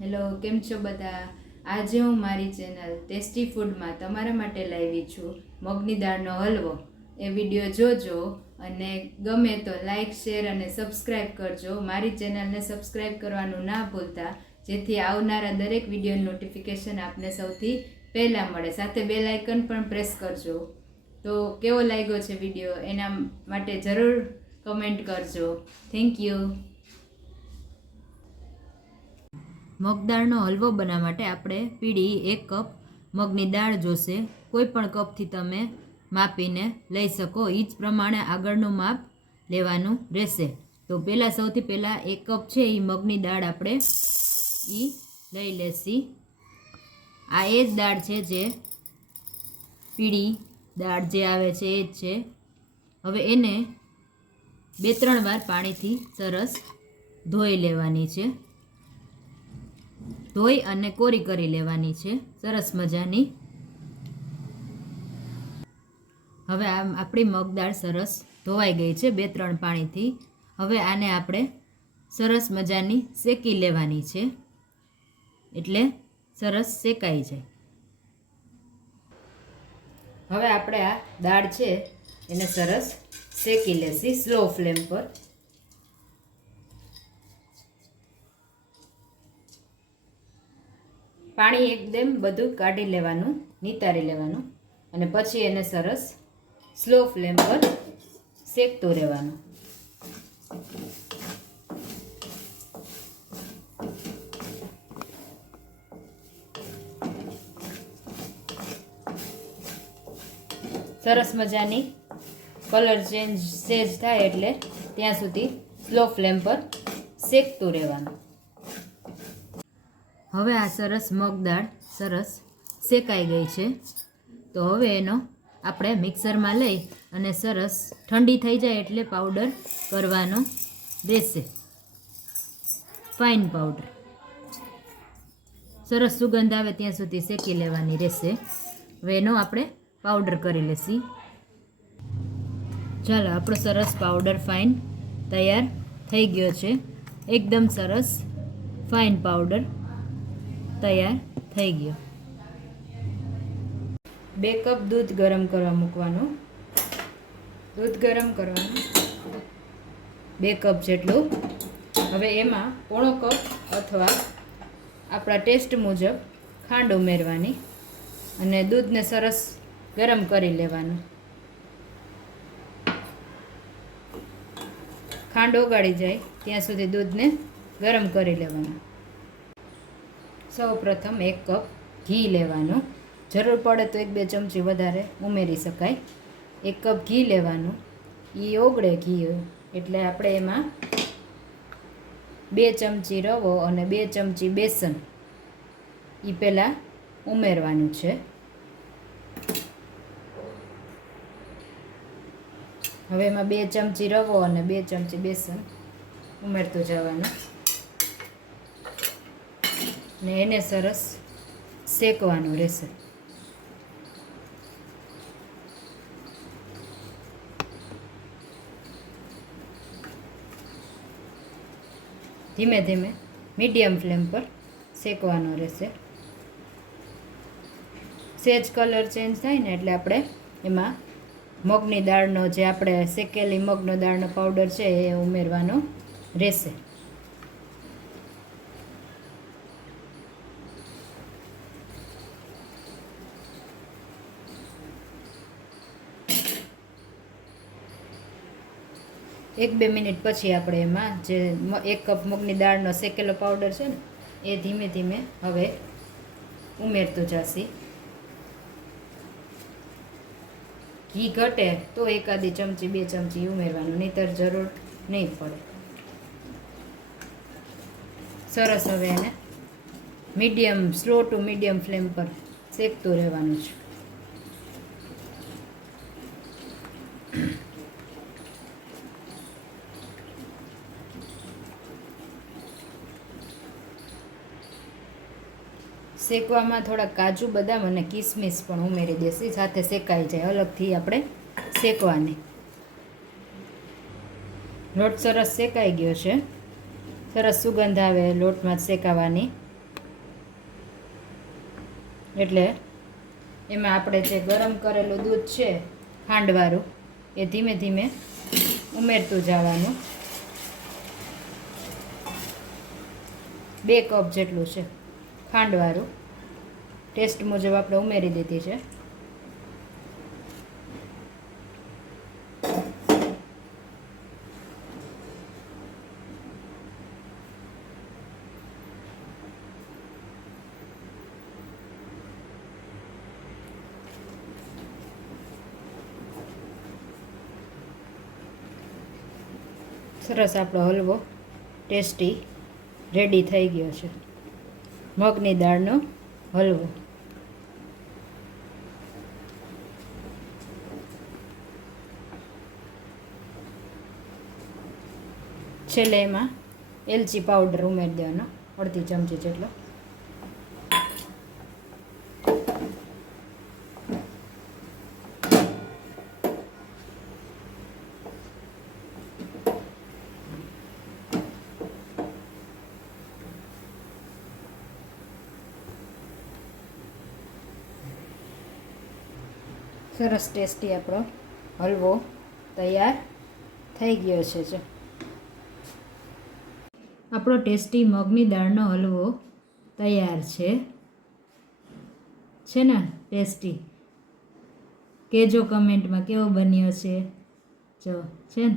Hello, કેમ છો બધા? આજે હું મારી ચેનલ ટેસ્ટી ફૂડમાં તમારા માટે લાવી છું મગની દાળનો હલવો. એ વિડીયો જોજો અને ગમે તો લાઈક, શેર અને સબસ્ક્રાઈબ કરજો. મારી ચેનલને સબસ્ક્રાઈબ કરવાનું ના ભૂલતા, જેથી આવનારા દરેક વિડીયોની નોટિફિકેશન આપને સૌથી પહેલાં મળે. સાથે બેલ આઇકન પણ પ્રેસ કરજો. તો કેવો લાગ્યો છે વિડીયો એના માટે જરૂર કમેન્ટ કરજો. Thank you. મગદાળનો હલવો બનાવવા માટે આપણે પીળી 1 કપ મગની દાળ જોશે. કોઈ પણ કપથી તમે માપીને લઈ શકો. એ જ પ્રમાણે આગળનું માપ લેવાનું રહેશે. તો સૌથી પહેલાં 1 કપ છે એ મગની દાળ આપણે એ લઈ લેશી. આ એ જ દાળ છે જે પીળી દાળ જે આવે છે એ જ છે. હવે એને 2-3 વાર પાણીથી સરસ ધોઈ લેવાની છે. ધોઈ અને કોરી કરી લેવાની છે સરસ મજાની. હવે આપણી મગદાળ સરસ ધોવાઈ ગઈ છે 2-3 પાણીથી. હવે આને આપણે સરસ મજાની શેકી લેવાની છે, એટલે સરસ શેકાઈ જાય. હવે આપણે આ દાળ છે એને સરસ શેકી લેશી સ્લો ફ્લેમ પર. પાણી એકદમ બધું કાઢી લેવાનું, નિતારી લેવાનું અને પછી એને સરસ સ્લો ફ્લેમ પર શેકતું રહેવાનું. સરસ મજાની કલર ચેન્જ થાય એટલે ત્યાં સુધી સ્લો ફ્લેમ પર શેકતું રહેવાનું. હવે આ સરસ મગદાળ સરસ શેકાઈ ગઈ છે. તો હવે એનો આપણે મિક્સરમાં લઈ અને સરસ ઠંડી થઈ જાય એટલે પાવડર કરવાનો રહેશે, ફાઇન પાવડર. સરસ સુગંધ આવે ત્યાં સુધી શેકી લેવાની રહેશે. હવે એનો આપણે પાવડર કરી લેશી. ચાલો, આપણો સરસ પાવડર ફાઇન તૈયાર થઈ ગયો છે. એકદમ સરસ ફાઇન પાવડર તૈયાર થઈ ગયો. 2 કપ દૂધ ગરમ કરવા મૂકવાનું. દૂધ ગરમ કરવાનું 2 કપ જેટલું. હવે એમાં 1/4 કપ અથવા આપણા ટેસ્ટ મુજબ ખાંડ ઉમેરવાની અને દૂધને સરસ ગરમ કરી લેવાનું. ખાંડ ઓગાળી જાય ત્યાં સુધી દૂધને ગરમ કરી લેવાનું. સૌ પ્રથમ 1 કપ ઘી લેવાનું. જરૂર પડે તો 1-2 ચમચી વધારે ઉમેરી શકાય. 1 કપ ઘી લેવાનું. એ ઓગળે ઘી એટલે આપણે એમાં 2 ચમચી રવો અને 2 ચમચી બેસન એ પહેલાં ઉમેરવાનું છે. હવે એમાં 2 ચમચી રવો અને 2 ચમચી બેસન ઉમેરતું જવાનું ને એને સરસ શેકવાનું રહેશે. ધીમે ધીમે મીડિયમ ફ્લેમ પર શેકવાનો રહેશે. સેજ કલર ચેન્જ થાય ને એટલે આપણે એમાં મગની દાળનો જે આપણે શેકેલી મગનો દાળનો પાવડર છે એ ઉમેરવાનો રહેશે. એક બે મિનિટ પછી આપણે એમાં જે 1 કપ મગની દાળનો શેકેલો પાવડર છે ને એ ધીમે ધીમે હવે ઉમેરતું જશે. ઘી ઘટે તો 1-2 ચમચી 2 ચમચી ઉમેરવાનું, નહીંતર જરૂર નહીં પડે. સરસ હવે એને સ્લો ટુ મીડિયમ ફ્લેમ પર શેકતું રહેવાનું છે. શેકવામાં થોડા કાજુ, બદામ અને કિસમિસ પણ ઉમેરી દેશી, સાથે શેકાઈ જાય. અલગથી આપણે શેકવાની. લોટ સરસ શેકાઈ ગયો છે. સરસ સુગંધ આવે લોટમાં શેકાવાની. એટલે એમાં આપણે જે ગરમ કરેલું દૂધ છે ખાંડવાળું એ ધીમે ધીમે ઉમેરતું જવાનું. 2 કપ જેટલું છે ખાંડવાળું, ટેસ્ટ મુજબ આપણે ઉમેરી દીધી છે. સરસ આપણો હલવો ટેસ્ટી રેડી થઈ ગયો છે. મગની દાળનો હલવો. છેલ્લે એમાં એલચી પાવડર ઉમેરી દેવાનો, અડધી ચમચી જેટલો. સરસ ટેસ્ટી આપણો હલવો તૈયાર થઈ ગયો છે. જો આપણો ટેસ્ટી મગની દાળનો હલવો તૈયાર છે ને ટેસ્ટી? કહેજો કમેન્ટમાં કેવો બન્યો છે. જો છે ને.